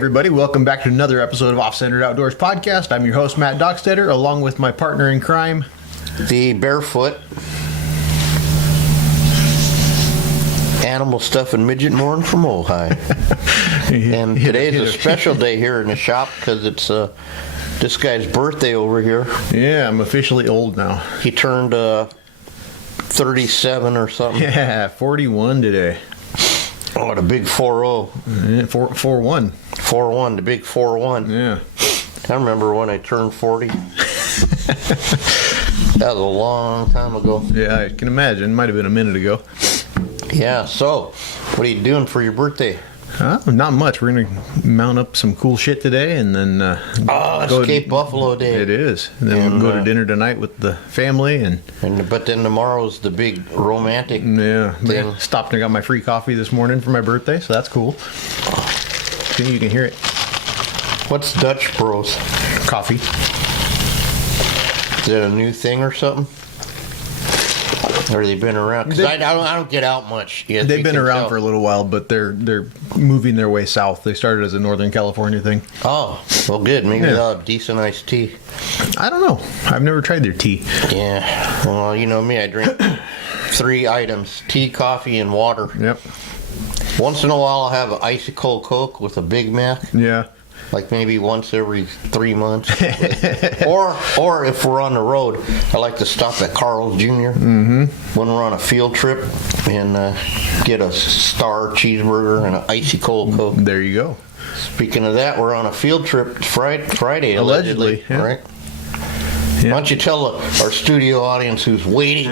everybody, welcome back to another episode of OffCentered Outdoors Podcast. I'm your host, Matt Dockstetter, along with my partner in crime, the barefoot animal stuff and midget Morn from Ojai. And today's a special day here in the shop because it's this guy's birthday over here. Yeah, I'm officially old now. He turned 37 or something. Yeah, 41 today. Oh, the big 4-0. 4-1. 4-1, the big 4-1. Yeah. I remember when I turned 40. That was a long time ago. Yeah, I can imagine. Might have been a minute ago. Yeah, so what are you doing for your birthday? Not much. We're going to mount up some cool shit today and then it's Cape Buffalo Day. It is. And then we'll go to dinner tonight with the family. But then tomorrow's the big romantic thing. Stopped and got my free coffee this morning for my birthday, so that's cool. You can hear it. What's Dutch Bros? Coffee. Is it a new thing or something? Or they've been around? Because I don't get out much. They've been around for a little while, but they're moving their way south. They started as a Northern California thing. Oh, well, good. Maybe they'll have decent iced tea. I don't know. I've never tried their tea. Yeah. Well, you know me. I drink 3 items: tea, coffee, and water. Yep. Once in a while, I'll have an icy cold Coke with a Big Mac. Yeah. Like maybe once every 3 months. or if we're on the road, I like to stop at Carl's Jr. When we're on a field trip and get a Star cheeseburger and an icy cold Coke. There you go. Speaking of that, we're on a field trip Friday, allegedly. Yeah. Right? Yeah. Why don't you tell our studio audience who's waiting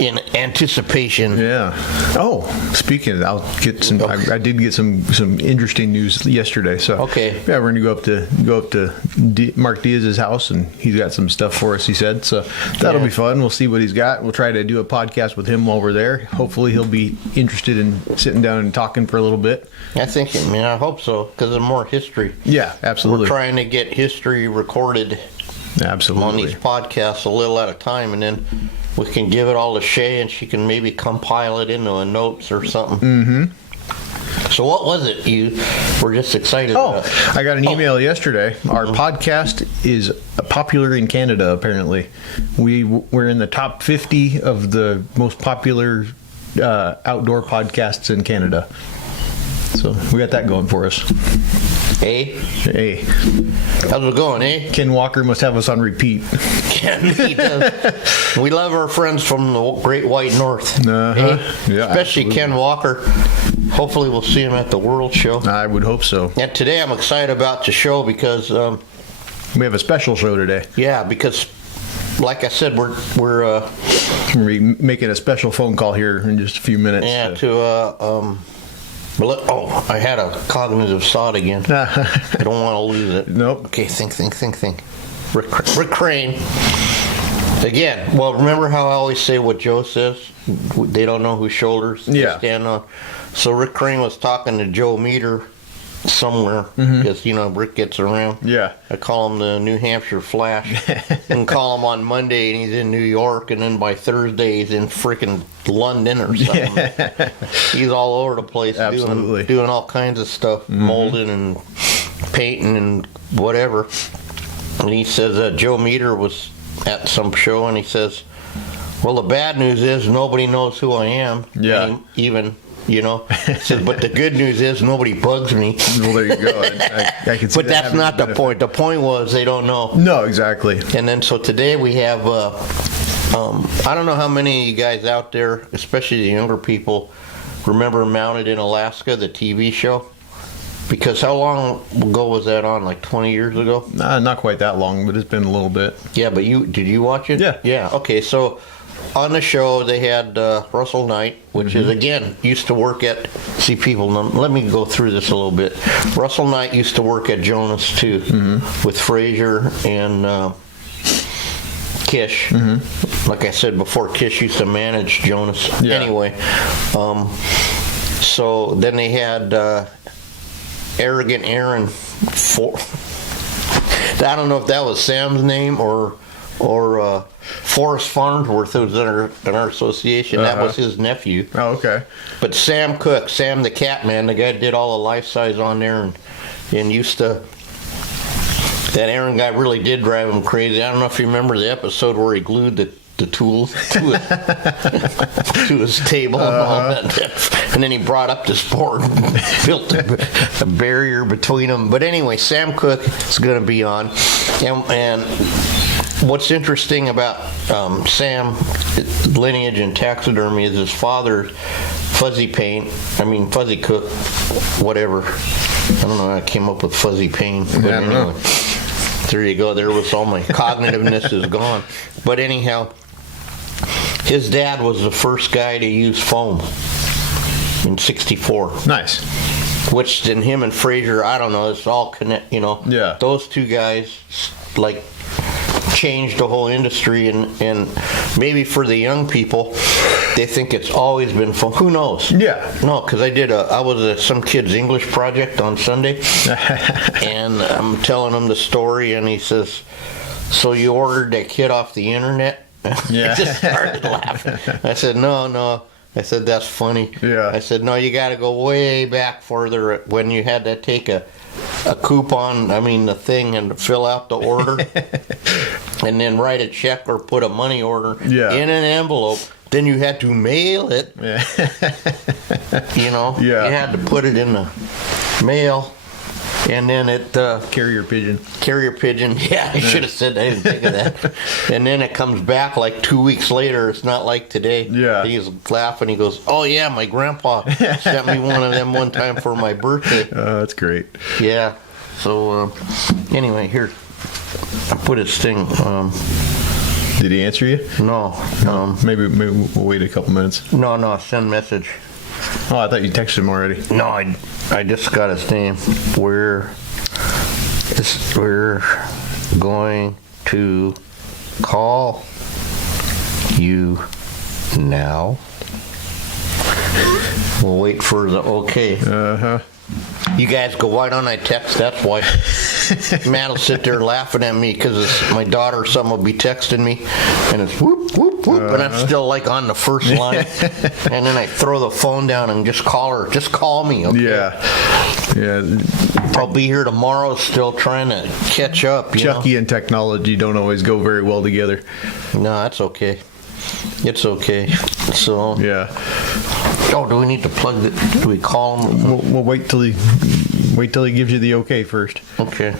in anticipation? Yeah. Oh, speaking of, I'll get some. I did get some interesting news yesterday. So okay. Yeah, we're gonna go up to Mark Diaz's house, and he's got some stuff for us. He said so. That'll be fun. We'll see what he's got. We'll try to do a podcast with him while we're there. Hopefully, he'll be interested in sitting down and talking for a little bit. I hope so because of more history. Yeah, absolutely. We're trying to get history recorded. Absolutely. On these podcasts a little at a time, and then we can give it all to Shay, and she can maybe compile it into a notes or something. Mm-hmm. So what was it you were just excited about? I got an email yesterday. Our podcast is popular in Canada, apparently. We're in the top 50 of the most popular outdoor podcasts in Canada. So we got that going for us. Hey. How's it going, eh? Ken Walker must have us on repeat. Ken, he does. We love our friends from the Great White North. Yeah, especially absolutely. Ken Walker. Hopefully we'll see him at the World Show. I would hope so. And today I'm excited about the show because... we have a special show today. Yeah, because... Like I said, we're making a special phone call here in just a few minutes. Yeah, I had a cognitive thought again. I don't want to lose it. Nope. Okay, think. Rick Crane. Again, well, remember how I always say what Joe says? They don't know whose shoulders they stand on. So Rick Crane was talking to Joe Meter somewhere because Rick gets around. Yeah, I call him the New Hampshire Flash and call him on Monday and he's in New York, and then by Thursday he's in freaking London or something. Yeah. He's all over the place. Absolutely. doing all kinds of stuff, molding and painting and whatever. And he says that Joe Meter was at some show and he says, well, the bad news is nobody knows who I am. Yeah. Even says, but the good news is nobody bugs me. Well, there you go. I can see but that's not the point. The point was they don't know. No, exactly. And then so today we have, I don't know how many of you guys out there, especially the younger people, remember Mounted in Alaska, the TV show? Because how long ago was that on? Like 20 years ago? Not quite that long, but it's been a little bit. Yeah, but did you watch it? Yeah. Yeah, okay, so... On the show, they had Russell Knight, which is, again, used to work at... See, people, let me go through this a little bit. Russell Knight used to work at Jonas, too, with Frazier and Kish. Like I said before, Kish used to manage Jonas. Yeah. Anyway, so then they had Arrogant Aaron. I don't know if that was Sam's name or Forrest Farnsworth, who was in our association. That was his nephew. Oh, okay. But Sam Cook, Sam the Cat Man, the guy that did all the life size on there, and used to. That Aaron guy really did drive him crazy. I don't know if you remember the episode where he glued the tools to his table and all that. And then he brought up this board and built a barrier between them. But anyway, Sam Cook is going to be on. And what's interesting about Sam lineage and taxidermy is his father, Fuzzy Cook, whatever. I don't know how I came up with Fuzzy Pain. But anyway, there you go. There was all my cognitiveness is gone. But anyhow, his dad was the first guy to use foam in '64. Nice. Which then him and Frazier, I don't know, it's all connect. Yeah. Those two guys like changed the whole industry, and maybe for the young people, they think it's always been foam. Who knows? Yeah. No, because I was at some kid's English project on Sunday, and I'm telling him the story, and he says, "So you ordered that kid off the internet?" Yeah. I just started laughing. I said, no. I said, that's funny. Yeah. I said, no, you got to go way back further when you had to take a coupon, the thing, and fill out the order and then write a check or put a money order in an envelope. Then you had to mail it. Yeah. You had to put it in the mail. And then it... Carrier pigeon. Yeah, I should have said I didn't think of that. And then it comes back like 2 weeks later. It's not like today. Yeah. He's laughing. He goes, "Oh, yeah, my grandpa sent me one of them one time for my birthday." That's great. Yeah. So, anyway, here. I put his thing. Did he answer you? No. Maybe we'll wait a couple minutes. No, send message. Oh, I thought you texted him already. No, I just got his name. We're going to call you now. We'll wait for the okay. Uh-huh. You guys go, why don't I text? That's why. Matt will sit there laughing at me because my daughter or someone will be texting me, and it's whoop, whoop, whoop, and I'm still like on the first line. And then I throw the phone down and just call her. Just call me, okay? Yeah. I'll be here tomorrow still trying to catch up. Chucky and technology don't always go very well together. No, that's okay. It's okay. So. Yeah. Oh, do we need to plug it? Do we call him? We'll wait till he gives you the okay first. Okay.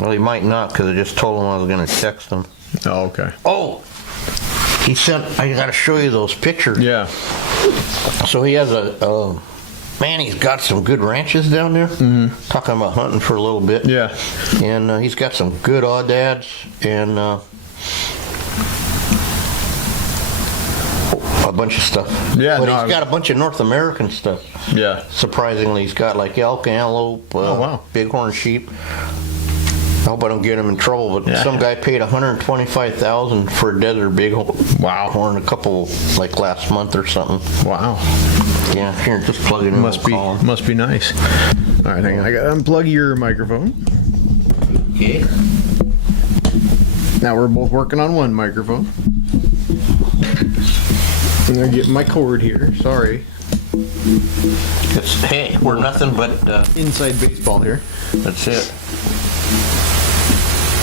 Well, he might not because I just told him I was going to text him. Oh, okay. Oh, he sent. I got to show you those pictures. Yeah. So he has man, he's got some good ranches down there. Mm-hmm. Talking about hunting for a little bit. Yeah. And he's got some good Aoudads and a bunch of stuff. Yeah, but he's got a bunch of North American stuff. Yeah. Surprisingly, he's got like elk, antelope, bighorn sheep. I hope I don't get him in trouble, but some guy paid $125,000 for a desert bighorn a couple, like last month or something. Wow. Yeah, here, just plug it in. Must be nice. All right, hang on. I got to unplug your microphone. Okay. Now we're both working on one microphone. I'm going to get my cord here. Sorry. Hey, we're nothing but... inside baseball here. That's it.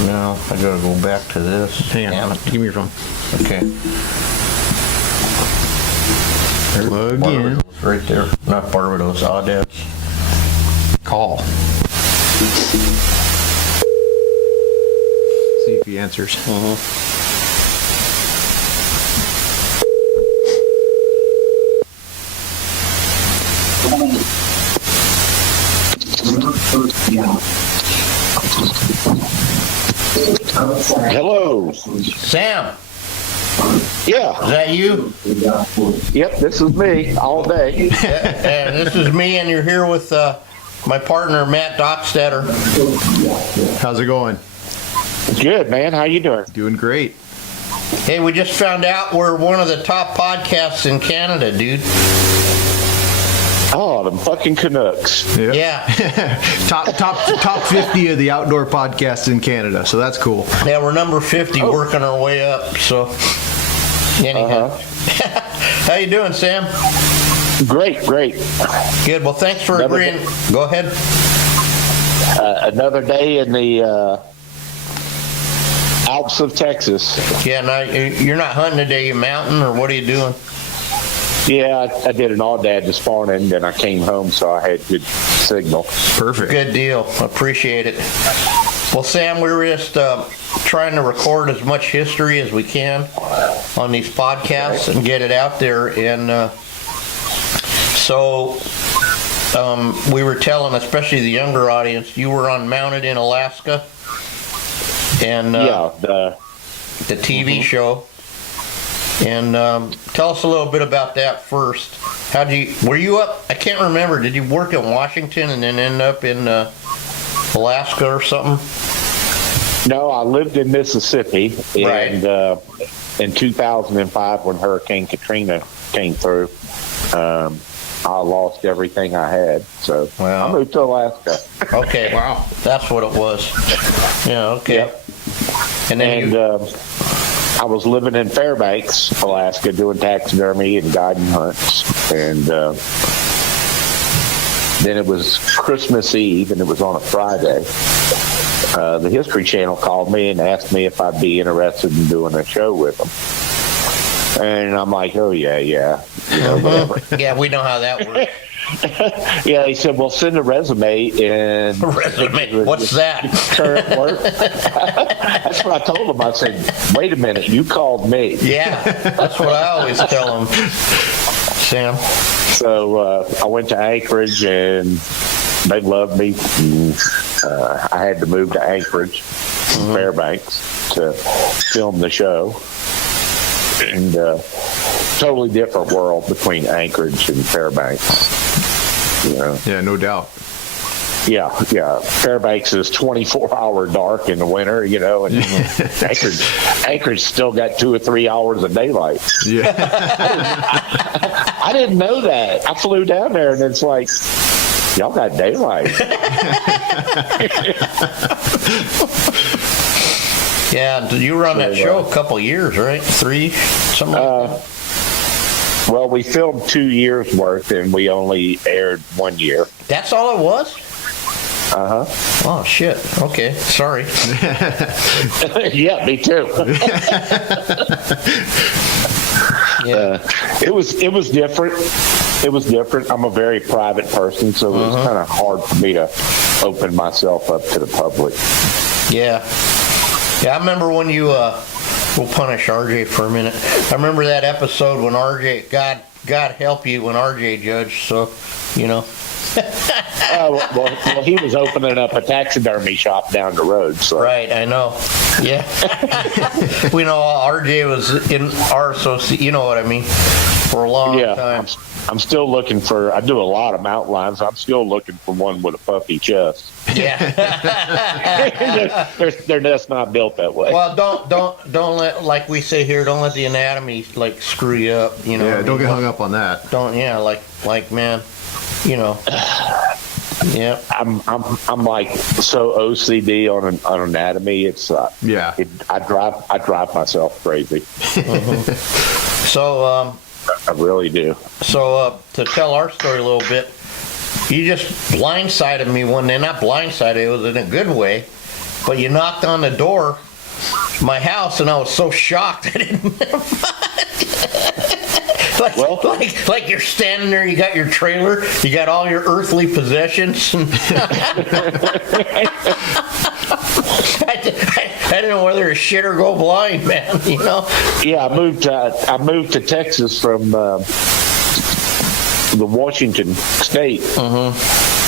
Now, I got to go back to this. Hang on. Give me your phone. Okay. Plug in. Right there. Not Barbados, Aoudads. Call. See if he answers. Hello. Sam. Yeah. Is that you? Yep, this is me all day. And this is me, and you're here with my partner, Matt Dockstetter. How's it going? Good, man. How you doing? Doing great. Hey, we just found out we're one of the top podcasts in Canada, dude. Oh, them fucking Canucks. Yeah. top 50 of the outdoor podcasts in Canada, so that's cool. Yeah, we're number 50, working our way up. So, anyhow, how you doing, Sam? Great. Good. Well, thanks for agreeing. Go ahead. Another day in the Alps of Texas. Yeah, now you're not hunting today, you mountain, or what are you doing? Yeah, I did an Aoudad this morning, then I came home, so I had good signal. Perfect. Good deal. Appreciate it. Well, Sam, we're just trying to record as much history as we can on these podcasts and get it out there. And so we were telling, especially the younger audience, you were on Mounted in Alaska, and the TV show. And tell us a little bit about that first. Were you up? I can't remember. Did you work in Washington and then end up in Alaska or something? No, I lived in Mississippi, and Right. In 2005, when Hurricane Katrina came through, I lost everything I had, so Wow. I moved to Alaska. Okay. Wow. That's what it was. Yeah. Okay. Yep. And then I was living in Fairbanks, Alaska, doing taxidermy and guiding hunts. And then it was Christmas Eve, and it was on a Friday. The History Channel called me and asked me if I'd be interested in doing a show with them. And I'm like, oh, yeah. You know, whatever. yeah, we know how that works. Yeah, he said, well, send a resume and... Resume? What's that? Current work. That's what I told him. I said, wait a minute, you called me. Yeah, that's what I always tell them, Sam. So I went to Anchorage, and they loved me. And, I had to move to Anchorage from Fairbanks to film the show. And totally different world between Anchorage and Fairbanks. You know? Yeah, no doubt. Yeah. Fairbanks is 24-hour dark in the winter, you know, and Anchorage still got 2 or 3 hours of daylight. Yeah. I didn't know that. I flew down there, and it's like, y'all got daylight. Yeah, you were on that show a couple years, right? 3, something like that. Well, we filmed 2 years worth, and we only aired 1 year. That's all it was? Uh-huh. Oh, shit. Okay, sorry. Yeah, me too. It was different. It was different. I'm a very private person, so it was kind of hard for me to open myself up to the public. Yeah. Yeah, I remember when you, we'll punish RJ for a minute. I remember that episode when RJ, God help you, when RJ judged, so, you know. Well, he was opening up a taxidermy shop down the road. So. Right, I know. Yeah. We know RJ was in our associate, you know what I mean, for a long time. I'm still looking for, I do a lot of mountain lions. I'm still looking for one with a puffy chest. Yeah. They're just not built that way. Well, don't let, like we say here, don't let the anatomy, like, screw you up, you know. Yeah, don't get hung up on that. Like, man, you know. Yeah, I'm like so OCD on anatomy. It's I drive myself crazy. So I really do. So to tell our story a little bit, you just blindsided me one day. Not blindsided, it was in a good way, but you knocked on the door, my house, and I was so shocked I didn't. Like you're standing there, you got your trailer, you got all your earthly possessions. And I didn't know whether to shit or go blind, man. You know? Yeah, I moved to Texas from the Washington state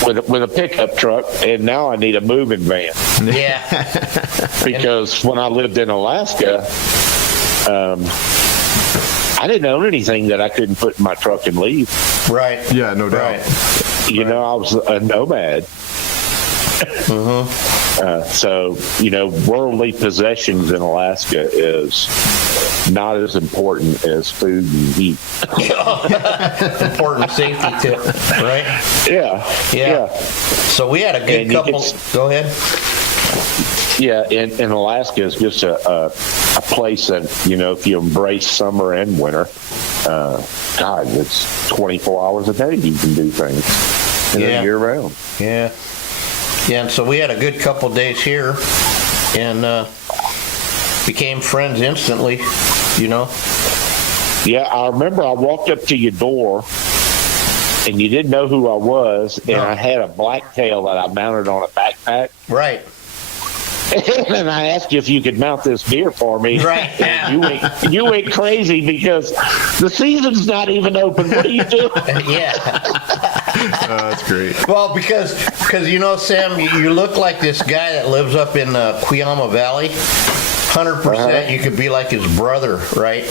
with a pickup truck, and now I need a moving van. Yeah. Because when I lived in Alaska, I didn't own anything that I couldn't put in my truck and leave. Right. Yeah, no doubt. Right. You know, I was a nomad. So, you know, worldly possessions in Alaska is not as important as food and heat. Important safety tip, right? Yeah. So we had a good couple. Go ahead. Yeah, in Alaska, it's just a place that, you know, if you embrace summer and winter, God, it's 24 hours a day you can do things year round. Yeah. Yeah, and so we had a good couple days here, and became friends instantly, you know. Yeah, I remember I walked up to your door, and you didn't know who I was, and I had a blacktail that I mounted on a backpack. Right. And I asked you if you could mount this deer for me. Right. Yeah. You went crazy because the season's not even open. What are you doing? Yeah. That's great. Well, because you know, Sam, you look like this guy that lives up in Cuyama Valley. 100%, you could be like his brother, right?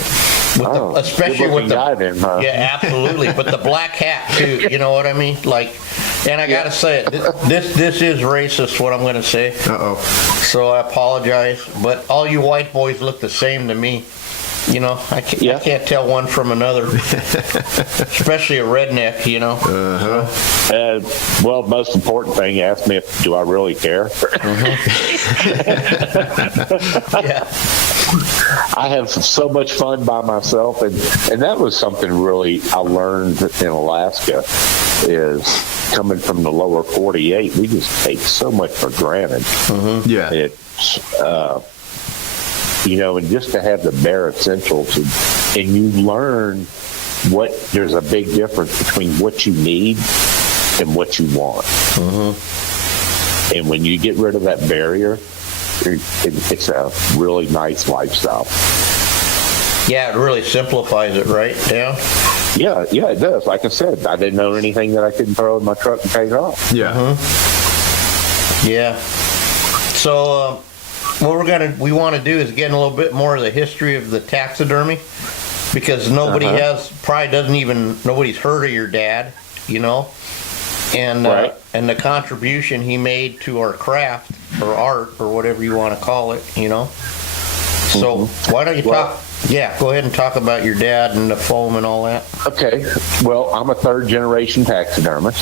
Especially with the guy then, huh? Yeah, absolutely. But the black hat too. You know what I mean? Like, and I gotta say it. This is racist. What I'm gonna say. So I apologize. But all you white boys look the same to me. You know, I can't tell one from another, especially a redneck, you know. Well, most important thing, you asked me do I really care? Yeah. I have so much fun by myself, and that was something really I learned in Alaska, is coming from the lower 48, we just take so much for granted. Yeah. It's, you know, and just to have the bare essentials, and you learn there's a big difference between what you need and what you want. And when you get rid of that barrier, it's a really nice lifestyle. Yeah, it really simplifies it, right? Yeah, it does. Like I said, I didn't own anything that I couldn't throw in my truck and take off. Yeah. Yeah. So what we want to do is get in a little bit more of the history of the taxidermy, because nobody's heard of your dad, you know, and and the contribution he made to our craft or art or whatever you want to call it, you know. So why don't you talk? Yeah, go ahead and talk about your dad and the foam and all that. Okay. Well, I'm a third generation taxidermist.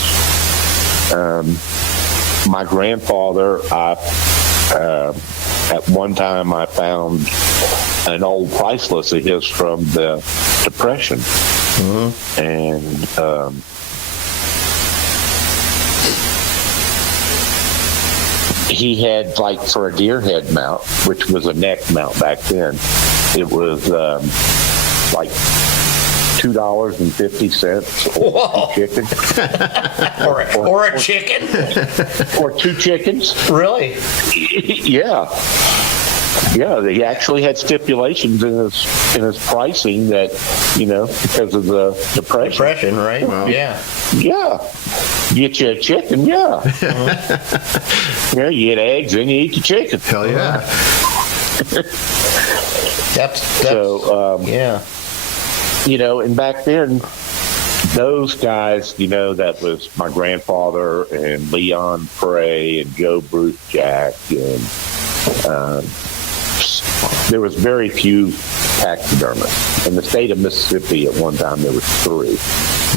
My grandfather, at one time I found an old priceless of his from the Depression. And he had, like, for a deer head mount, which was a neck mount back then, it was like $2.50 or chicken. or a chicken? Or two chickens. Really? Yeah. Yeah, they actually had stipulations in his pricing that, you know, because of the depression, right? Wow. Yeah. Get you a chicken, yeah. Yeah, you get eggs and you eat the chicken. Hell yeah. That's so, yeah. You know, and back then, those guys, you know, that was my grandfather and Leon Prey and Joe Bruce Jack, and there was very few taxidermists. In the state of Mississippi at one time there was 3.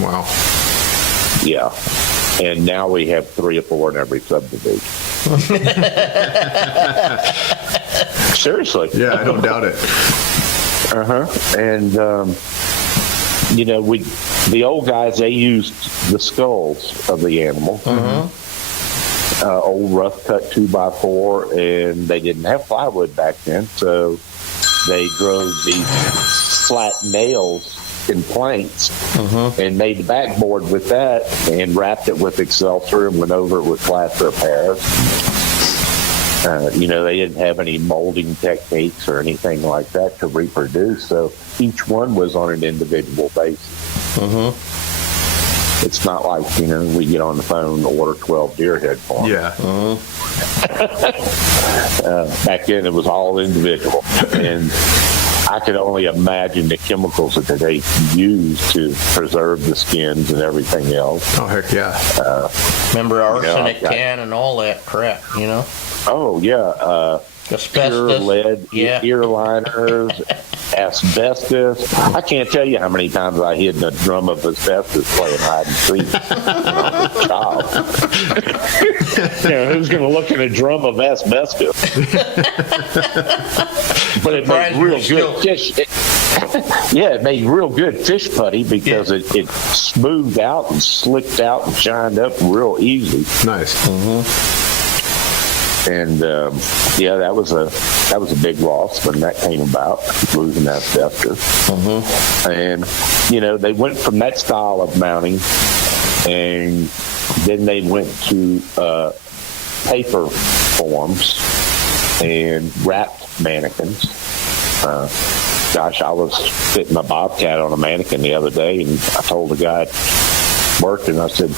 Wow. Yeah. And now we have 3 or 4 in every subdivision. Seriously. Yeah, I don't doubt it. And you know, the old guys, they used the skulls of the animal. Old rough cut 2x4, and they didn't have plywood back then, so they drove these flat nails in planks and made the backboard with that and wrapped it with Excelsior and went over it with plaster of Paris. You know, they didn't have any molding techniques or anything like that to reproduce, so each one was on an individual basis. It's not like, you know, we get on the phone and order 12 deer head for them. Yeah. Back then, it was all individual. And I could only imagine the chemicals that they used to preserve the skins and everything else. Oh, heck yeah. Remember arsenic can and all that crap, you know? Oh, yeah. Asbestos. Pure lead, ear liners, asbestos. I can't tell you how many times I hid in a drum of asbestos playing hide and seek when I was a child. Who's going to look in a drum of asbestos? But it made real good fish. It made real good fish putty because it smoothed out and slicked out and shined up real easy. Nice. And yeah, that was a big loss when that came about, losing asbestos. And they went from that style of mounting, and then they went to paper forms and wrapped mannequins. Gosh, I was fitting a Bobcat on a mannequin the other day, and I told the guy worked, and I said,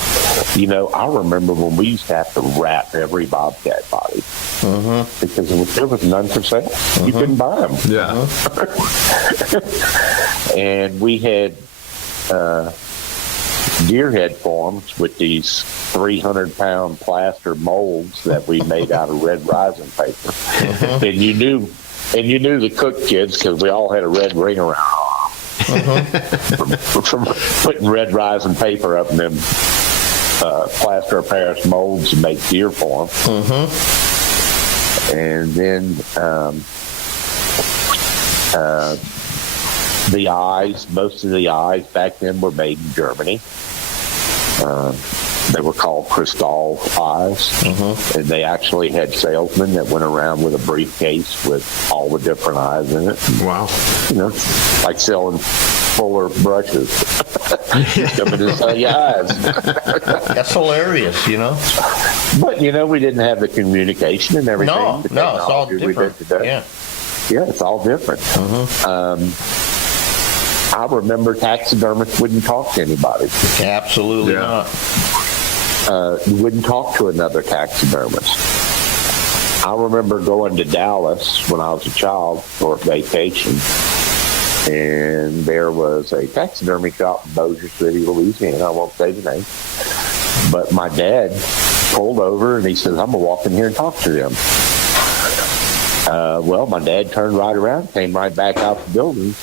I remember when we used to have to wrap every Bobcat body because there was none for sale. You couldn't buy them. Yeah. And we had deer head forms with these 300-pound plaster molds that we made out of red rising paper. And you knew the cook kids, because we all had a red ring around from putting red rising paper up in them plaster of Paris molds to make deer form. And then the eyes, most of the eyes back then were made in Germany. They were called Cristal eyes, and they actually had salesmen that went around with a briefcase with all the different eyes in it. Wow. Like selling Fuller brushes. Coming to sell your eyes. That's hilarious, But, we didn't have the communication and everything. No, it's all different. Yeah, it's all different. I remember taxidermists wouldn't talk to anybody. Absolutely not. You wouldn't talk to another taxidermist. I remember going to Dallas when I was a child for vacation, and there was a taxidermy shop in Bossier City, Louisiana. I won't say the name. But my dad pulled over, and he says, I'm going to walk in here and talk to them. Well, my dad turned right around, came right back out the building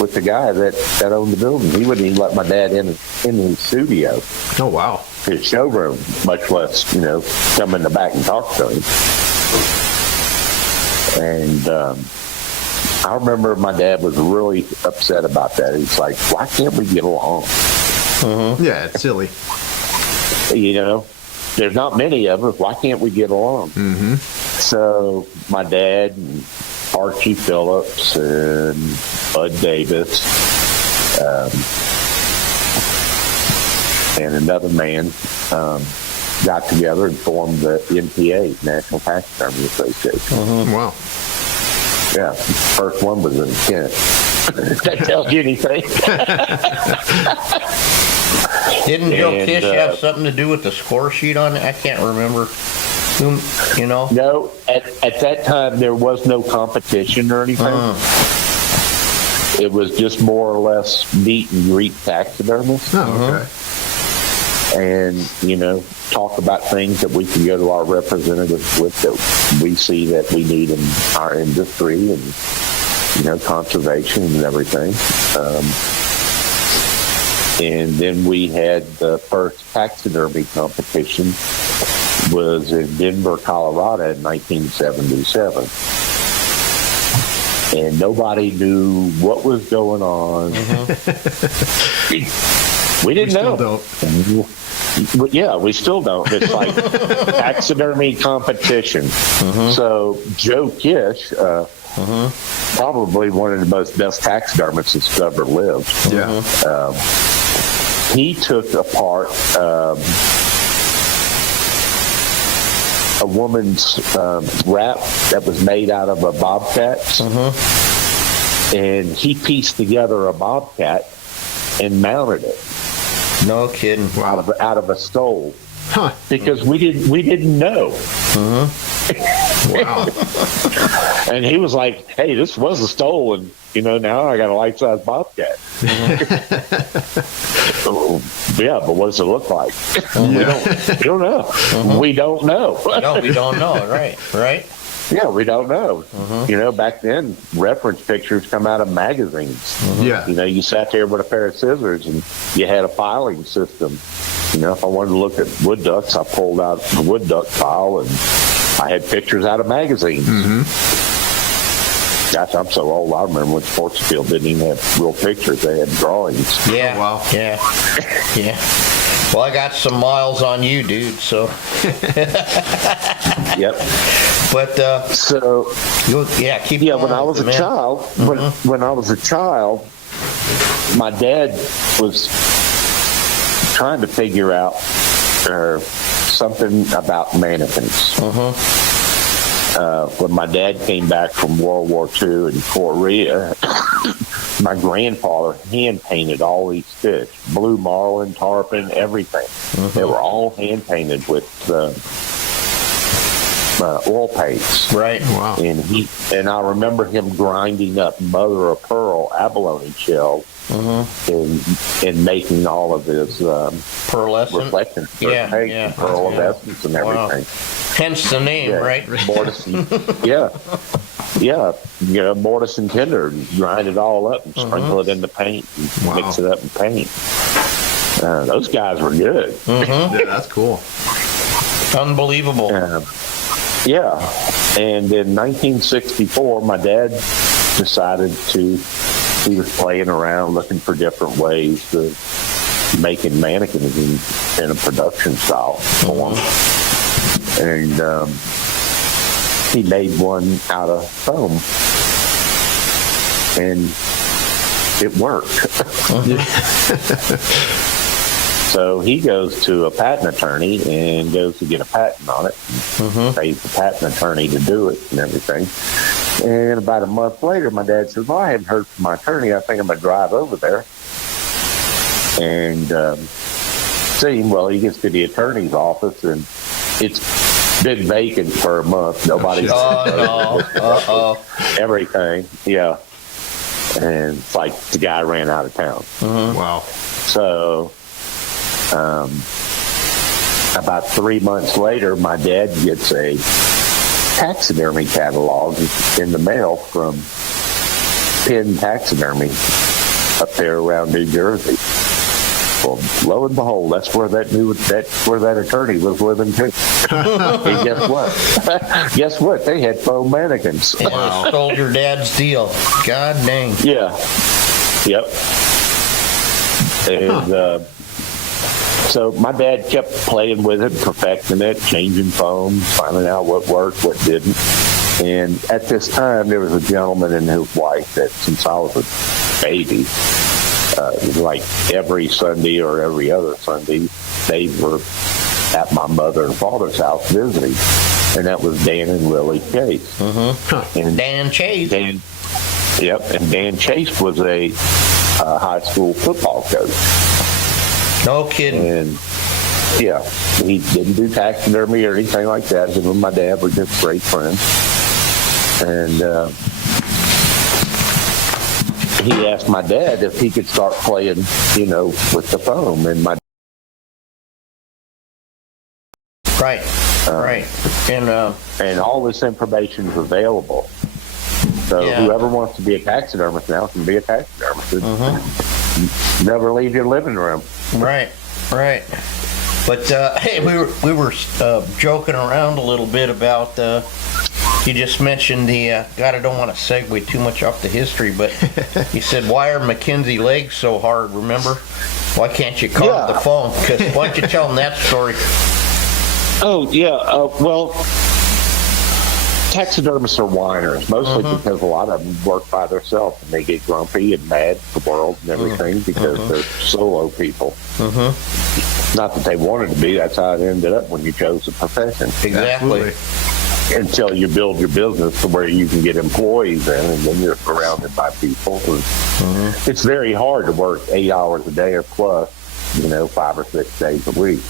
with the guy that owned the building. He wouldn't even let my dad in his studio. Oh, wow. His showroom, much less, come in the back and talk to him. And I remember my dad was really upset about that. He's like, why can't we get along? Yeah, it's silly. There's not many of us. Why can't we get along? So my dad and Archie Phillips and Bud Davis and another man got together and formed the NTA, National Taxidermy Association. Wow. Yeah, first one was in Kent. That tells you anything. Didn't Joe Kish have something to do with the score sheet on it? I can't remember. No, at that time there was no competition or anything. It was just more or less meet and greet taxidermists. Oh, okay. And, talk about things that we can go to our representatives with that we see that we need in our industry and, conservation and everything. And then we had the first taxidermy competition was in Denver, Colorado in 1977. And nobody knew what was going on. We didn't know. Don't. Yeah, we still don't. It's like taxidermy competition. So Joe Kish, probably one of the most best taxidermists that's ever lived. Yeah. He took apart a woman's wrap that was made out of a bobcat, and he pieced together a bobcat and mounted it. No kidding. Out of a stole. Huh. Because we didn't know. Wow. And he was like, "Hey, this was a stole, and now I got a life-size bobcat." Yeah, but what does it look like? We don't know. We don't know. No, we don't know. Right. Yeah, we don't know. Back then, reference pictures come out of magazines. Yeah. You sat there with a pair of scissors and you had a filing system. If I wanted to look at wood ducks, I pulled out the wood duck file and I had pictures out of magazines. Gosh, I'm so old. I remember when Sportsfield didn't even have real pictures. They had drawings. Yeah. Oh, wow. Yeah. Well, I got some miles on you, dude, so. Yep. But, keep going. When I was a child, when I was a child, my dad was trying to figure out something about mannequins. When my dad came back from World War II in Korea, my grandfather hand-painted all these fish, blue marlin, tarpon, everything. They were all hand-painted with oil paints. Right. Wow. And I remember him grinding up mother of pearl abalone shells and making all of his pearlescent reflections, pearlescence and everything. Hence the name, right? Mortise, mortise and tinder, grind it all up and sprinkle it in the paint and mix it up in paint. Those guys were good. Yeah, that's cool. Unbelievable. And in 1964, my dad decided he was playing around looking for different ways to making mannequins in a production style form. And he made one out of foam. And it worked. So he goes to a patent attorney and goes to get a patent on it. Pays the patent attorney to do it and everything. And about a month later, my dad says, well, I hadn't heard from my attorney. I think I'm going to drive over there. And see him. Well, he gets to the attorney's office, and it's been vacant for a month. Nobody's everything. Yeah. And it's like the guy ran out of town. Wow. So about 3 months later, my dad gets a taxidermy catalog in the mail from Penn Taxidermy up there around New Jersey. Well, lo and behold, that's where that attorney was living too. And guess what? Guess what? They had foam mannequins. Wow. Stole your dad's deal. God dang. Yeah. Yep. And so my dad kept playing with it, perfecting it, changing foam, finding out what worked, what didn't. And at this time, there was a gentleman and his wife that, since I was a baby, like every Sunday or every other Sunday, they were at my mother and father's house visiting. And that was Dan and Lily Chase. And Dan Chase. And Dan Chase was a high school football coach. No kidding. And yeah, he didn't do taxidermy or anything like that. Him and my dad were just great friends. And he asked my dad if he could start playing, with the foam. And my right. And all this information is available. So whoever wants to be a taxidermist now can be a taxidermist. Never leave your living room. Right. But hey, we were joking around a little bit about. You just mentioned the. God, I don't want to segue too much off the history, but you said, "Why are McKenzie legs so hard?" Remember? Why can't you call it the phone? Because why don't you tell them that story? Oh yeah. Well, taxidermists are whiners, mostly because a lot of them work by themselves and they get grumpy and mad at the world and everything because they're solo people. Not that they wanted to be. That's how it ended up when you chose the profession. Exactly. Until you build your business to where you can get employees in, and then you're surrounded by people. It's very hard to work 8 hours a day or plus, 5 or 6 days a week.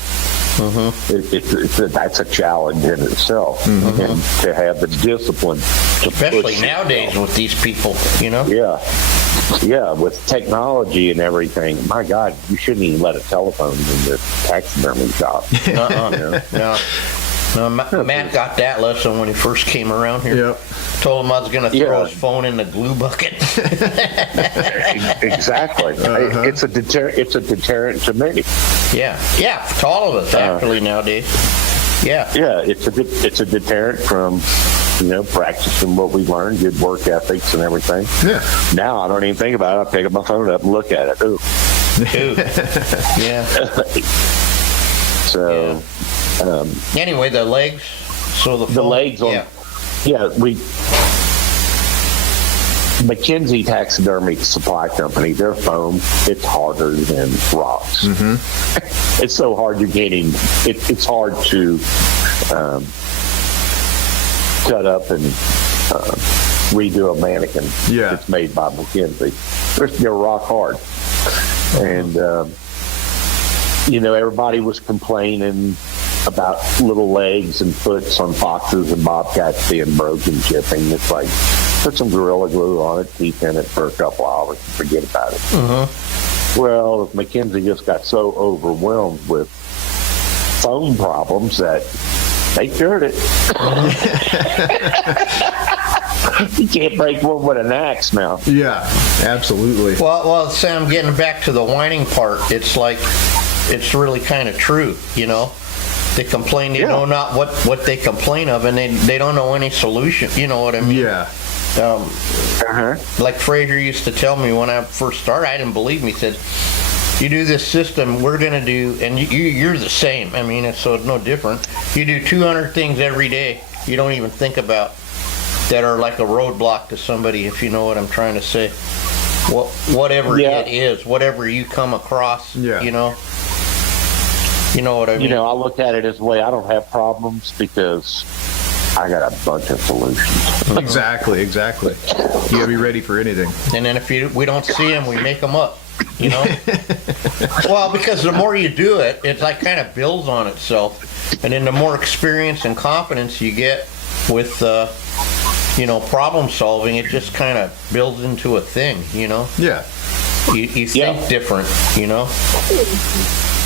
That's a challenge in itself, and to have the discipline, especially nowadays with these people, Yeah, with technology and everything. My God, you shouldn't even let a telephone in your taxidermy shop. No, Matt got that lesson when he first came around here. Yep. Told him I was going to throw his phone in the glue bucket. Exactly. It's a deterrent to me. Yeah, to all of us actually nowadays. Yeah, it's a deterrent from practicing what we learned, good work ethics and everything. Yeah. Now I don't even think about it. I pick up my phone up and look at it. Ooh. Yeah. So, anyway, the legs. So the foam, legs on. Yeah, McKenzie Taxidermy Supply Company, their foam, it's harder than rocks. It's so hard to get in. It's hard to cut up and redo a mannequin. Yeah. It's made by McKenzie. They're rock hard. And, everybody was complaining about little legs and foots on foxes and bobcats being broken chipping. It's like, put some Gorilla Glue on it, keep in it for a couple hours, and forget about it. Well, McKenzie just got so overwhelmed with foam problems that they cured it. You can't break one with an axe now. Yeah, absolutely. Well, Sam, getting back to the whining part, it's like, it's really kind of true, They complain, they know not what they complain of, and they don't know any solution. You know what I mean? Yeah. Like Fraser used to tell me when I first started, I didn't believe me. He said, you do this system, we're going to do, and you're the same. I mean, so it's no different. You do 200 things every day you don't even think about that are like a roadblock to somebody, if you know what I'm trying to say. Whatever it is, whatever you come across, You know what I mean? I look at it this way. I don't have problems because I got a bunch of solutions. Exactly. You gotta be ready for anything. And then if we don't see them, we make them up. Well, because the more you do it, it's like kind of builds on itself, and then the more experience and confidence you get with problem solving, it just kind of builds into a thing. Yeah. You think different.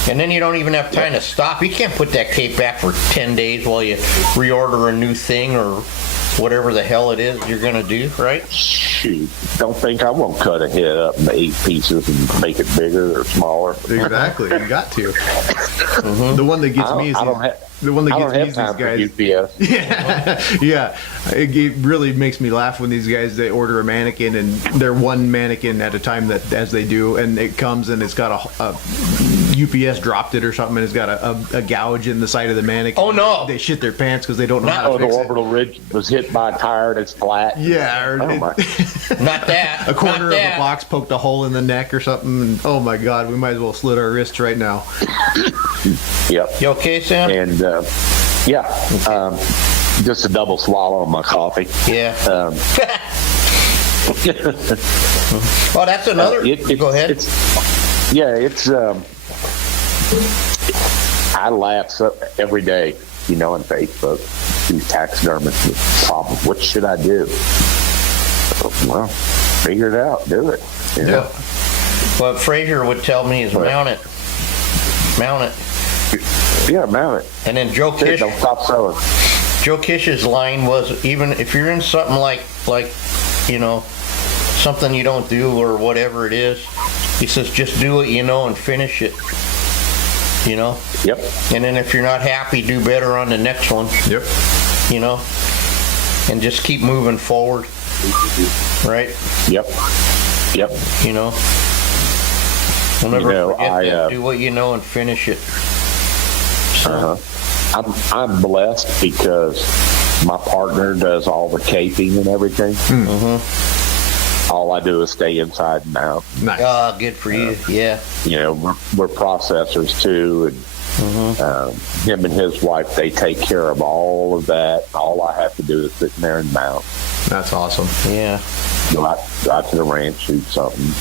And then you don't even have time to stop. You can't put that cape back for 10 days while you reorder a new thing or whatever the hell it is you're going to do, right? Shoot. Don't think I won't cut a head up into 8 pieces and make it bigger or smaller. Exactly. You got to. The one that gets me is the one that gets me is these guys. UPS. Yeah. It really makes me laugh when these guys, they order a mannequin and they're one mannequin at a time, that as they do, and it comes and it's got a UPS dropped it or something, and it's got a gouge in the side of the mannequin. Oh no! They shit their pants because they don't know how to fix the orbital ridge was hit by a tire and it's flat. Yeah. Not that. A corner of a box poked a hole in the neck or something, and oh my God, we might as well slit our wrists right now. Yep. You okay, Sam? And just a double swallow of my coffee. Yeah. Well, that's another. Go ahead. I laugh every day, on Facebook, these taxidermists problems. What should I do? Well, figure it out. Do it. Yeah. What Fraser would tell me is mount it. Yeah, mount it. And then Joe Kish. Don't stop selling. Joe Kish's line was, even if you're in something like something you don't do or whatever it is, he says, just do it, and finish it. Yep. And then if you're not happy, do better on the next one. Yep. And just keep moving forward. Right? Yep. We'll never forget that. Do what you know and finish it. So. I'm blessed because my partner does all the caping and everything. All I do is stay inside and out. Nice. Good for you. Yeah. We're processors too, and him and his wife, they take care of all of that. All I have to do is sit there and mount. That's awesome. Yeah. Go out to the ranch, shoot something.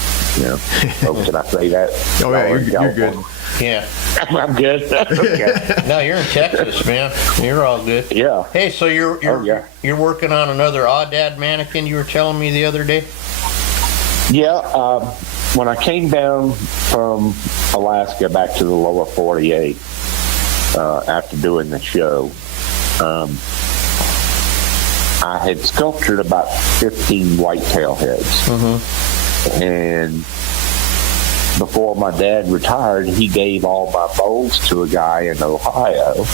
Oh, can I say that? Oh yeah, you're good. Yeah. I'm good. Okay. No, you're in Texas, man. You're all good. Yeah. Hey, so you're working on another Aoudad mannequin, you were telling me the other day? Yeah. When I came down from Alaska back to the lower 48 after doing the show, I had sculptured about 15 whitetail heads. And before my dad retired, he gave all my molds to a guy in Ohio.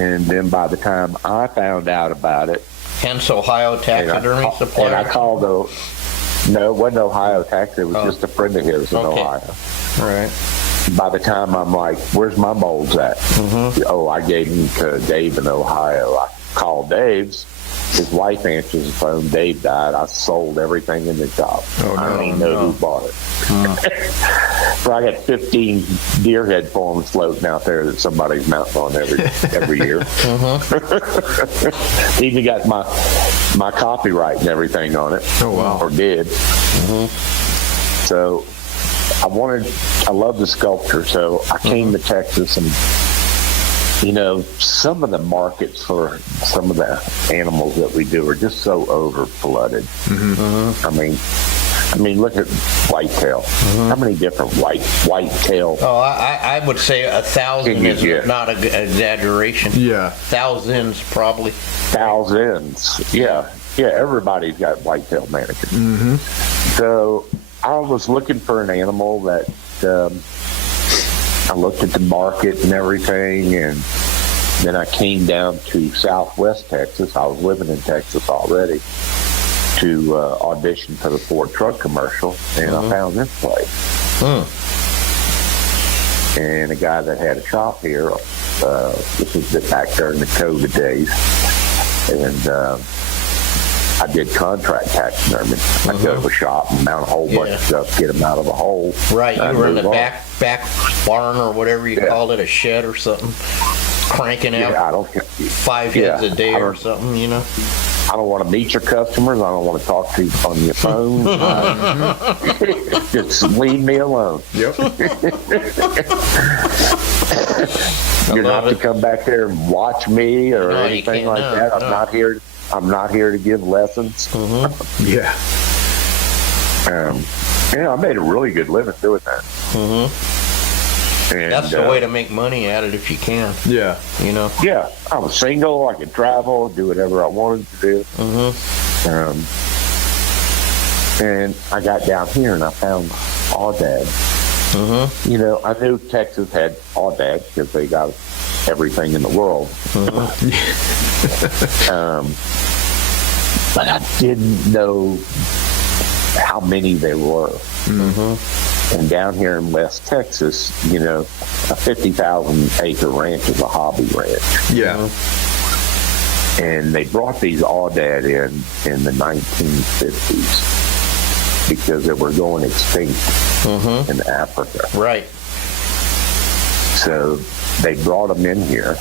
And then by the time I found out about it, hence Ohio Taxidermy Supply. And I called no, it wasn't Ohio Taxidermy. It was just a friend of his in Ohio. Right. by the time I'm like, where's my molds at? Oh, I gave them to Dave in Ohio. I called Dave's. His wife answers the phone. Dave died. I sold everything in the shop. I don't even know who bought it. So I got 15 deer head forms floating out there that somebody's mounting on every year. Even got my copyright and everything on it. Oh, wow. Or did. So I love the sculpture. So I came to Texas, and some of the markets for some of the animals that we do are just so over flooded. I mean, look at whitetail. How many different whitetail? Oh, I would say 1,000 is not an exaggeration. Yeah. Thousands, probably. Thousands. Yeah. Everybody's got whitetail mannequins. So I was looking for an animal that I looked at the market and everything, and then I came down to Southwest Texas. I was living in Texas already, to audition for the Ford truck commercial, and I found this place. And a guy that had a shop here, this was back during the COVID days, and I did contract taxidermy. I go to a shop and mount a whole bunch of stuff, get them out of a hole. Right, you were in the back barn or whatever you called it, a shed or something, cranking out 5 heads a day or something, I don't want to meet your customers. I don't want to talk to you on your phone. Just leave me alone. Yep. You're not to come back there and watch me or anything like that. I'm not here to give lessons. Yeah. I made a really good living doing that. And, that's the way to make money at it if you can. Yeah. Yeah. I was single. I could travel, do whatever I wanted to do. And I got down here and I found Aoudad. I knew Texas had Aoudad because they got everything in the world. But I didn't know how many there were. And down here in West Texas, a 50,000 acre ranch is a hobby ranch. Yeah. And they brought these Aoudad in the 1950s because they were going extinct in Africa. Right. So they brought them in here,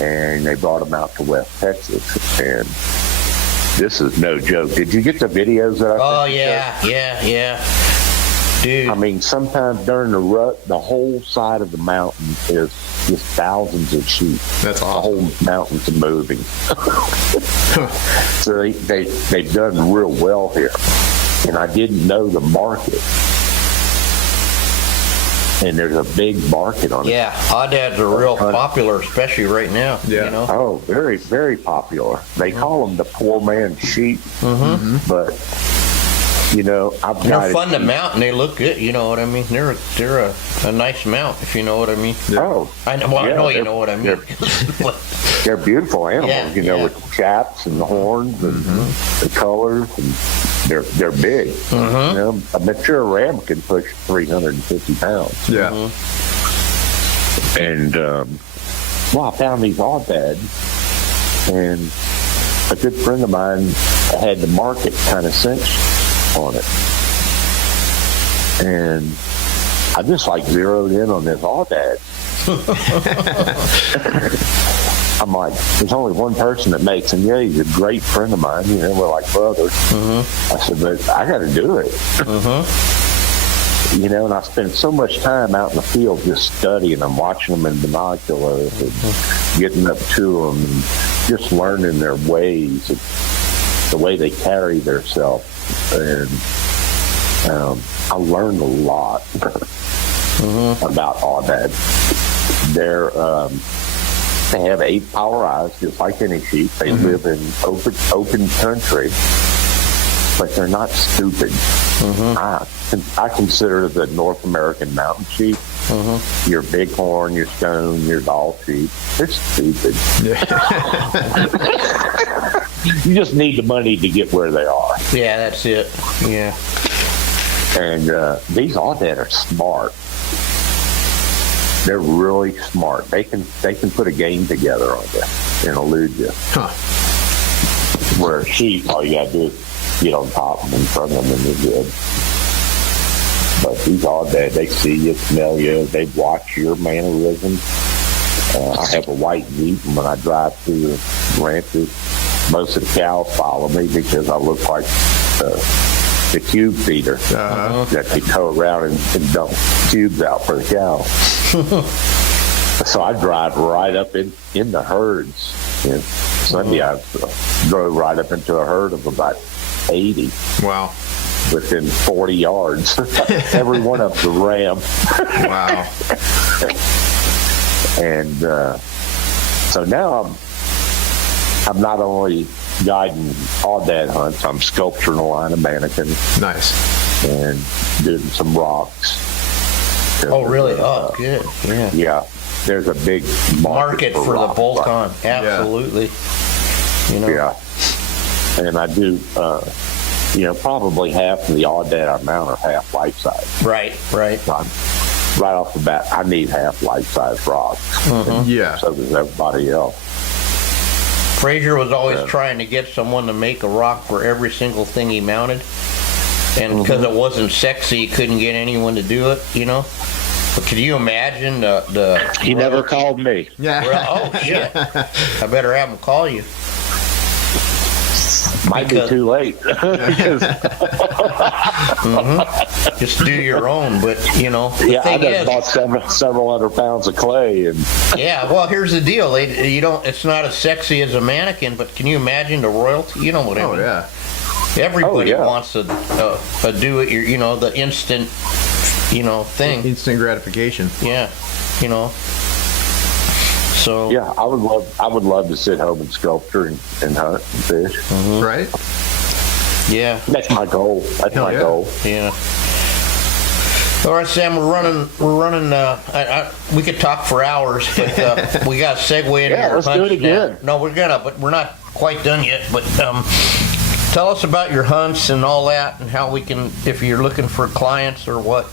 and they brought them out to West Texas. And this is no joke. Did you get the videos that I sent you? Yeah. Dude. I mean, sometimes during the rut, the whole side of the mountain is just thousands of sheep. That's awesome. The whole mountain's moving. So they've done real well here. And I didn't know the market. And there's a big market on it. Yeah, Aoudads are real popular, especially right now. Yeah. Oh, very, very popular. They call them the poor man's sheep. But they're fun to mount and they look good. You know what I mean? They're a nice mount, if you know what I mean. Oh, I know. Well, I know you know what I mean. They're beautiful animals. With the chaps and the horns and the colors, and they're big. A mature ram can push 350 pounds. Yeah. And I found these Aoudad, and a good friend of mine had the market kind of cinched on it, and I just zeroed in on this Aoudad. I'm like, there's only one person that makes him. Yeah, he's a great friend of mine. We're like brothers. I said, but I got to do it. And I spent so much time out in the field just studying them, watching them in binoculars, and getting up to them, and just learning their ways, the way they carry themselves. And I learned a lot about Aoudad. They have 8 power eyes, just like any sheep. They live in open country, but they're not stupid. I consider the North American mountain sheep, your bighorn, your stone, your Dall sheep, they're stupid. You just need the money to get where they are. Yeah, that's it. Yeah. And these Aoudad are smart. They're really smart. They can put a game together on you and elude you. Huh. Where a sheep, all you got to do is get on top of them, in front of them, and you're good. But these Aoudad, they see you, smell you, they watch your mannerisms. I have a white Jeep, and when I drive through the ranches, most of the cows follow me because I look like the cube feeder that they go around and dump cubes out for the cows. So I drive right up in the herds. And Sunday I drove right up into a herd of about 80. Wow. Within 40 yards. Every one of them ram. Wow. And so now I'm not only guiding Aoudad hunts, I'm sculpturing a line of mannequins. Nice. And doing some rocks. Oh, really? Oh, good. Yeah. Yeah. There's a big market for the rock bolt-on. Absolutely. Yeah. And I do, probably half of the Aoudad amount are half life-size. Right. Right off the bat, I need half life-size rocks. Yeah. So does everybody else. Frazier was always trying to get someone to make a rock for every single thing he mounted. And because it wasn't sexy, he couldn't get anyone to do it, But could you imagine the He never called me. Yeah. Oh, shit. I better have him call you. Might be too late. Just do your own, but, the I thing just is... bought several hundred pounds of clay. And Yeah, well, here's the deal. It's not as sexy as a mannequin, but can you imagine the royalty? You know what I mean? Oh, yeah. Everybody wants a do it, the instant, thing. Instant gratification. Yeah, So yeah, I would love to sit home and sculpture and hunt and fish. Right? Yeah. That's my goal. That's my goal. Yeah. All right, Sam, we're running. We could talk for hours, but we got to segue into your let's do it again. Now. No, but we're not quite done yet. But tell us about your hunts and all that, and how we can, if you're looking for clients or what,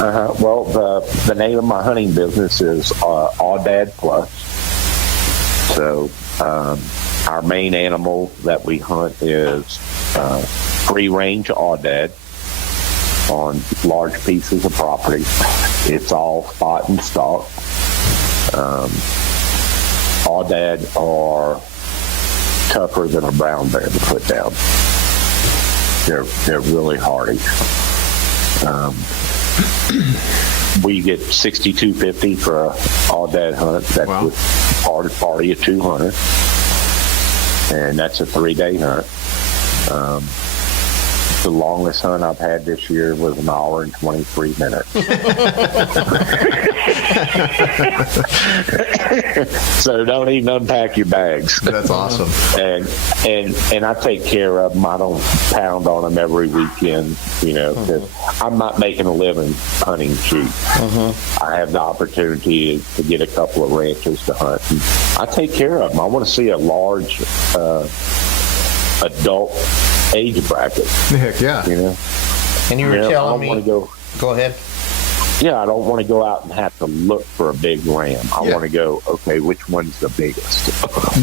Well, the name of my hunting business is Aoudad Plus. So our main animal that we hunt is free-range Aoudad on large pieces of property. It's all spot and stalk. Aoudad are tougher than a brown bear to put down. They're really hardy. We get $62.50 for a Aoudad hunt. That's with party of 200, and that's a 3-day hunt. The longest hunt I've had this year was 1 hour and 23 minutes. So don't even unpack your bags. That's awesome. And I take care of them. I don't pound on them every weekend, because I'm not making a living hunting sheep. I have the opportunity to get a couple of ranches to hunt. And I take care of them. I want to see a large adult age bracket. Heck yeah. And you were telling me. Go ahead. Yeah, I don't want to go out and have to look for a big ram. I want to go, okay, which one's the biggest?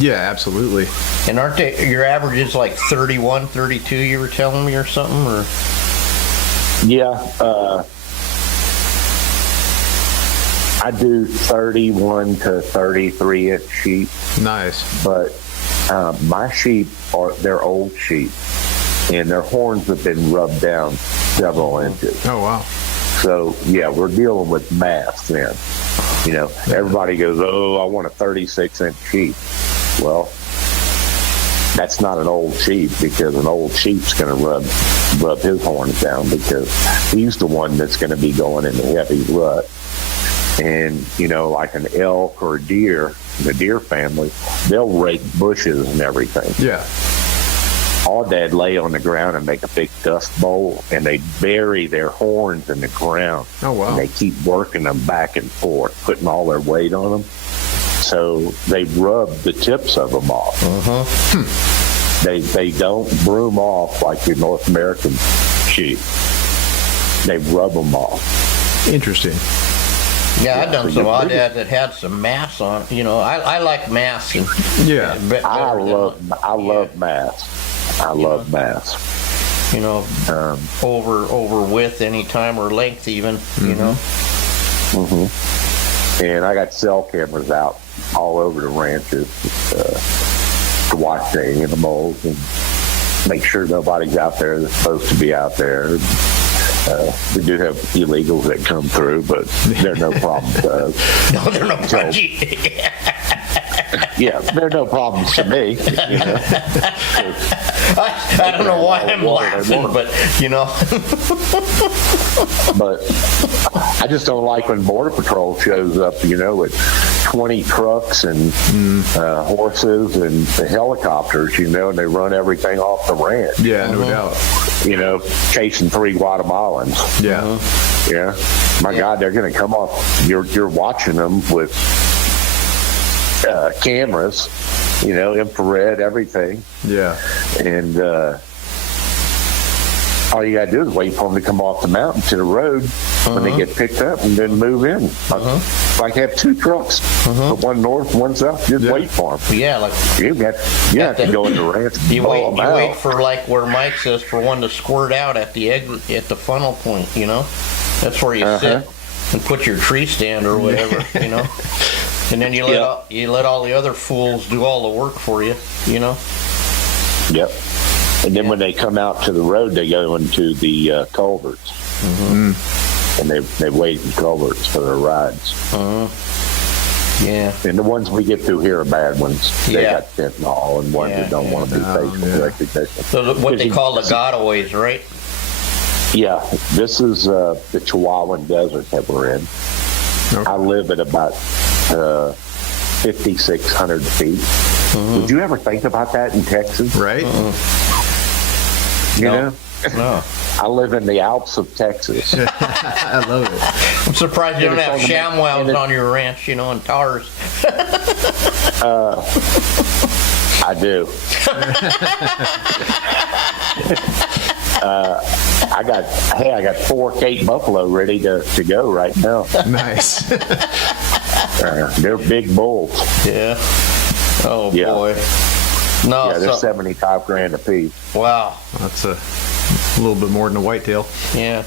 Yeah, absolutely. And aren't your average is like 31, 32, you were telling me, or something? Or Yeah, I do 31 to 33 inch sheep. Nice. But my sheep they're old sheep, and their horns have been rubbed down several inches. Oh, wow. So, yeah, we're dealing with mass then. Everybody goes, oh, I want a 36-inch sheep. Well, that's not an old sheep, because an old sheep's going to rub his horns down, because he's the one that's going to be going in the heavy rut. And, like an elk or a deer, the deer family, they'll rake bushes and everything. Yeah. Aoudad lay on the ground and make a big dust bowl, and they bury their horns in the ground. Oh, wow. And they keep working them back and forth, putting all their weight on them. So they rub the tips of them off. They don't broom off like your North American sheep. They rub them off. Interesting. Yeah, I've done So some you're pretty- Aoudad that had some mass on. You know, I like mass. And, Yeah. I love mass. I love mass. You know, over width anytime or length even. You know. And I got cell cameras out all over the ranches to watch the animals and make sure nobody's out there that's supposed to be out there. We do have illegals that come through, but they're no problem to us. No, they're no problem. Yeah, they're no problems to me. You know? I don't know why I'm laughing, but you know. But I just don't like when Border Patrol shows up, you know, with 20 trucks and horses and the helicopters, you know, and they run everything off the ranch. Yeah, no doubt. You know, chasing 3 Guatemalans. Yeah. Yeah. My God, they're going to come off. You're watching them with cameras, you know, infrared, everything. Yeah. And all you got to do is wait for them to come off the mountain to the road when they get picked up and then move in. Like have 2 trucks, one north, one south. Just wait for them. Yeah, like You have to go in the ranch. And you blow 'em wait out. for like where Mike says for one to squirt out at the funnel point. You know, that's where you sit and put your tree stand or whatever. You know. And then you let all the other fools do all the work for you, you know? Yep. And then when they come out to the road, they go into the culverts. And they wait in culverts for their rides. Yeah. And the ones we get through here are bad ones. They Yeah. got fentanyl and ones that don't want to be facial recognition. So what they call the gotaways, right? Yeah. This is the Chihuahuan Desert that we're in. Okay. I live at about 5,600 feet. Would you ever think about that in Texas? Right? You know? No. I live in the Alps of Texas. I love it. I'm surprised you don't it's have on the- ShamWows and it- on your ranch, you know, and tars. I do. I got 4 Cape buffalo ready to go right now. Nice. They're big bulls. Yeah. Oh, Yeah. boy. No, Yeah, they're so, 75 grand a piece. wow. That's a little bit more than a whitetail. Yeah.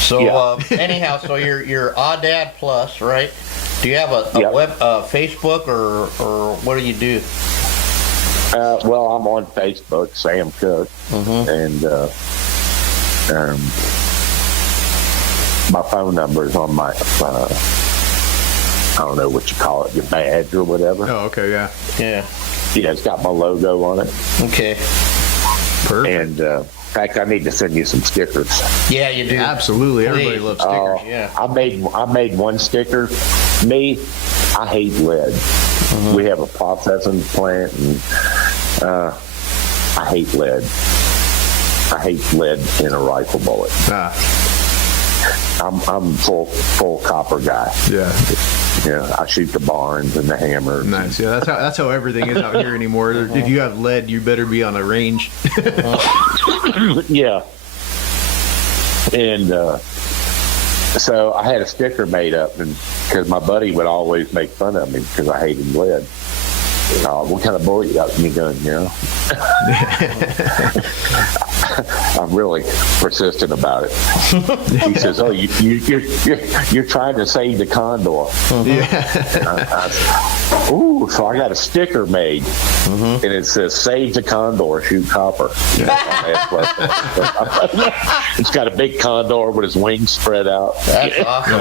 So, Yeah. anyhow, so you're Aoudad Plus, right? Do you have a Yep. Facebook or what do you do? Well, I'm on Facebook, Sam Cook, and my phone number is on my, I don't know what you call it, your badge or whatever. Oh, okay, yeah. Yeah. Yeah, it's got my logo on it. Okay. Perfect. And in fact, I need to send you some stickers. Yeah, you do. Absolutely. Everybody Please. loves stickers. Yeah. I made one sticker. Me, I hate lead. We have a processing plant, and I hate lead. I hate lead in a rifle bullet. I'm full copper guy. Yeah. Yeah, I shoot the barns and the hammers. Nice. Yeah, that's how everything is out here anymore. If you have lead, you better be on a range. Yeah. And so I had a sticker made up, and because my buddy would always make fun of me because I hated lead. What kind of bullet you got in your gun, you know? I'm really persistent about it. He says, "Oh, you're trying to save the condor." Ooh, so I got a sticker made, and it says "Save the condor, shoot copper." It's got a big condor with his wings spread out. That's awesome.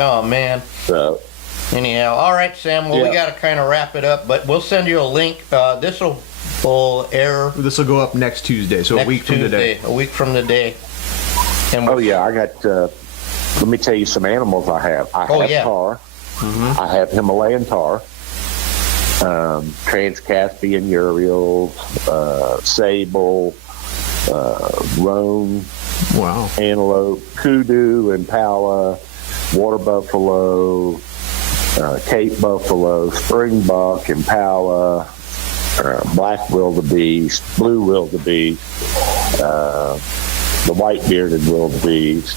Oh, man. So, Anyhow, all right, Sam. Well, we got to kind of wrap it up, but we'll send you a link. This will air This will go up next Tuesday, so next a week from Tuesday, today. a week from today. And oh yeah, I got. Let me tell you some animals I have. I have tar. I have Himalayan tar. Trans-Caspian urials, sable, roan, Wow. antelope, kudu, impala, water buffalo, Cape buffalo, springbuck, impala, black wildebeest, blue wildebeest, the white-bearded wildebeest,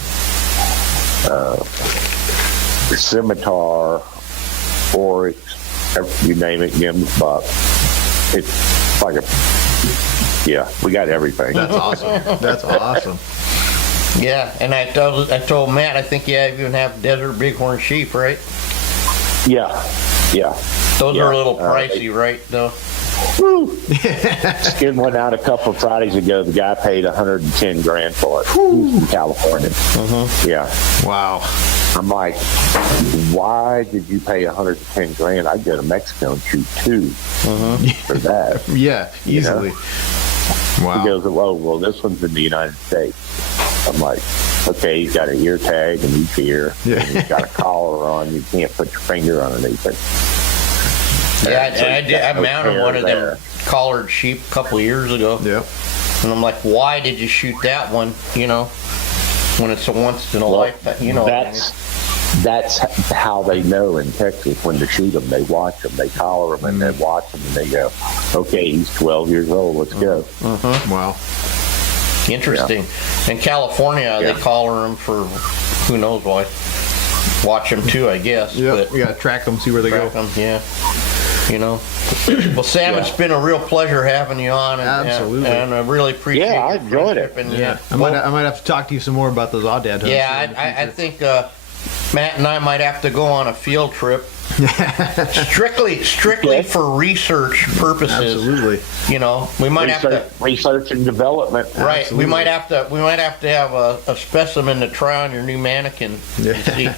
scimitar, oryx, you name it, give them a buck. It's like we got everything. That's awesome. That's awesome. Yeah, and I told Matt, I think you even have desert bighorn sheep, right? Yeah. Those are a little pricey, right, though? Woo. Skinned one out a couple of Fridays ago. The guy paid $110,000 for it. He's from California. Yeah. Wow. I'm like, why did you pay $110,000? I'd go to Mexico and shoot two for that. Yeah, easily. Wow. He goes, well, this one's in the United States. I'm like, okay, he's got an ear tag in each ear. Yeah. And he's got a collar on. You can't put your finger underneath it. Yeah, I mounted one of them collared sheep a couple of years ago. Yep. And I'm like, why did you shoot that one? When it's a once in a lifetime. That's how they know in Texas when to shoot them. They watch them, they collar them, and they watch them, and they go, okay, he's 12 years old. Let's go. Wow. Interesting. In California, they collar them for who knows why. Watch them too, I guess. Yeah, But we gotta track them, see where they go. them, yeah. Well, Sam, it's been a real pleasure having you on. Absolutely. And I really appreciate I your enjoyed it. friendship. And, I might have to talk to you some more about those Aoudad hunts. I think Matt and I might have to go on a field trip. strictly for research purposes. Absolutely. We might have to research and development. Right. Absolutely. We might have to have a specimen to try on your new mannequin. Yeah. See.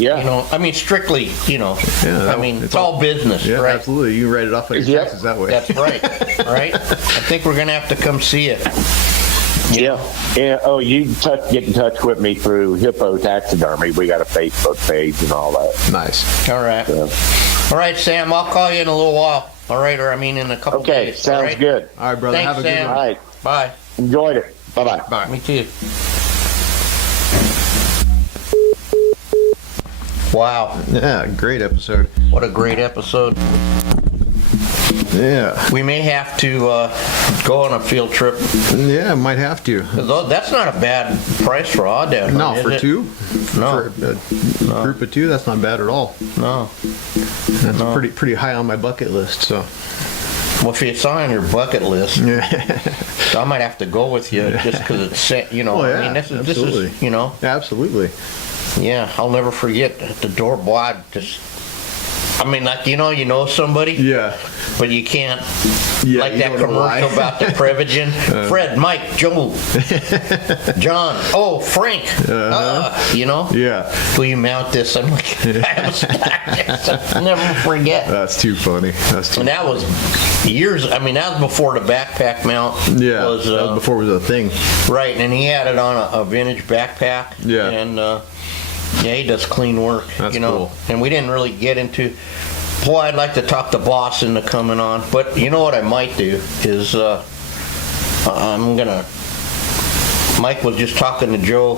Yeah. Strictly, it's all business, Yeah, right? absolutely. You can write it off on your taxes that way. That's right. Right? I think we're going to have to come see it. Yeah. Oh, you can get in touch with me through Hippo Taxidermy. We got a Facebook page and all that. Nice. All right. All right, Sam, I'll call you in a little while. All right, in a couple days. Okay, sounds good. All right, brother. Thanks, have a good Sam. one. All right. Bye. Enjoyed it. Bye-bye. Bye. Me too. Wow. Yeah, great episode. What a great episode. Yeah. We may have to go on a field trip. Yeah, might have to. That's not a bad price for Aoudad. No, is for it? two? No. For a group of two, that's not bad at all. No. That's pretty high on my bucket list, so. Well, if it's on your bucket list, Yeah. I might have to go with you just because it's set, Oh, yeah, this absolutely. is, Absolutely. yeah, I'll never forget the door boy. Somebody. Yeah. But you can't, Yeah, like you that don't know why. commercial about the Prevagen. Fred, Mike, Joe, John, Frank, Yeah. will you mount this? I'm like, I'll never forget. That's too funny. And that was years, that was before the backpack mount Yeah. was, that was before it was a thing. right, and he had it on a vintage backpack. Yeah. And, he does clean work, That's cool. And we didn't really get into, boy, I'd like to talk the boss into coming on, but you know what I might do is, Mike was just talking to Joe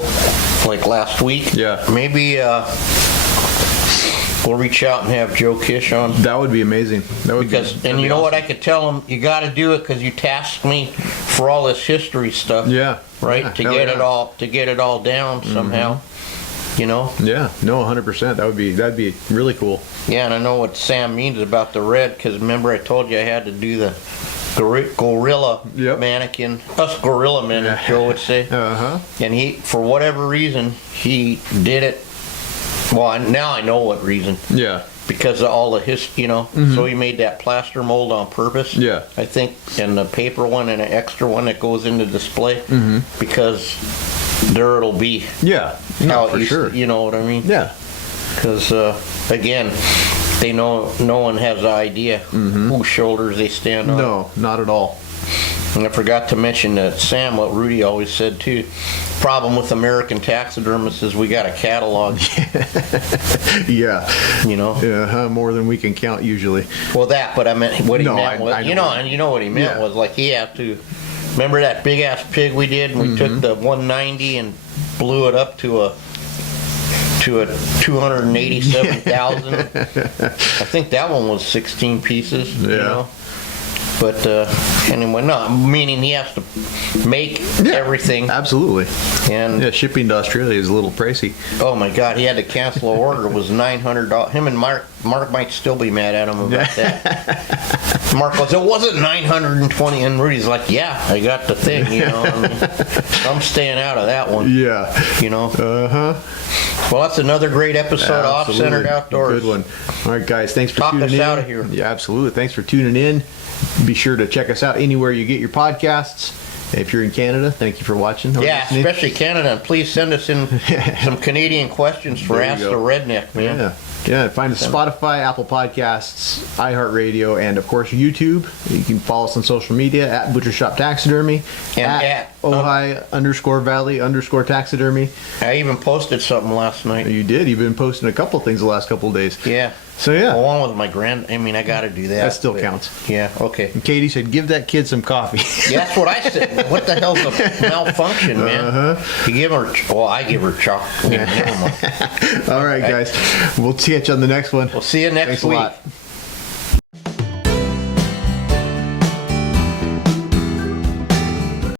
like last week. Yeah. Maybe, we'll reach out and have Joe Kish on. That would be amazing. And you know what I could tell him? You got to do it because you tasked me for all this history stuff. Yeah. Right? Yeah, to hell get yeah. it all down somehow. Yeah. No, 100%. That'd be really cool. Yeah, and I know what Sam means about the red because remember I told you I had to do the gorilla mannequin. Us gorilla men, as Joe would say. And he, for whatever reason, he did it. Well, now I know what reason. Yeah. Because of all the so he made that plaster mold on purpose. Yeah. I think, and the paper one and an extra one that goes into display because there it'll be. Yeah. No, for sure. You know what I mean? Yeah. Because again, they know no one has an idea whose shoulders they stand on. No, not at all. And I forgot to mention that Sam, what Rudy always said too. Problem with American taxidermists is we got a catalog. Yeah. Yeah, more than we can count usually. Well, but I meant what he meant was, I know what he meant was like he had to. Remember that big ass pig we did? And we took the 190 and blew it up to a 287,000. I think that one was 16 pieces. But anyway, no, meaning he has to make everything. Absolutely. And yeah, shipping to Australia is a little pricey. oh my God, he had to cancel an order. It was $900. Him and Mark might still be mad at him about that. Mark goes, it wasn't $920, and Rudy's like, yeah, I got the thing, you know. I mean, I'm staying out of that one. Yeah. You know. Uh-huh. Well, that's another great episode of Off-Centered Outdoors. Good one. All right, guys, thanks for Talk tuning us in. out of here. Yeah, absolutely. Thanks for tuning in. Be sure to check us out anywhere you get your podcasts. If you're in Canada, thank you for watching. or Yeah, listening. especially Canada. And please send us in some Canadian questions for There you Ask go. the Redneck, man. Yeah. Yeah, find us Spotify, Apple Podcasts, iHeartRadio, and of course YouTube. You can follow us on social media at Butcher Shop Taxidermy, And at Ojai_Valley_Taxidermy. I even posted something last night. You did. You've been posting a couple things the last couple of days. Yeah. So yeah, Well, one was my I mean, I got to do that. that still but- counts. Yeah, okay. And Katie said, "Give that kid some coffee." Yeah, that's what I said. What the hell's a malfunction, man? You give her, well, I give her chocolate. Never mind. All right, guys. We'll catch you on the next one. We'll see you next Thanks a week. lot.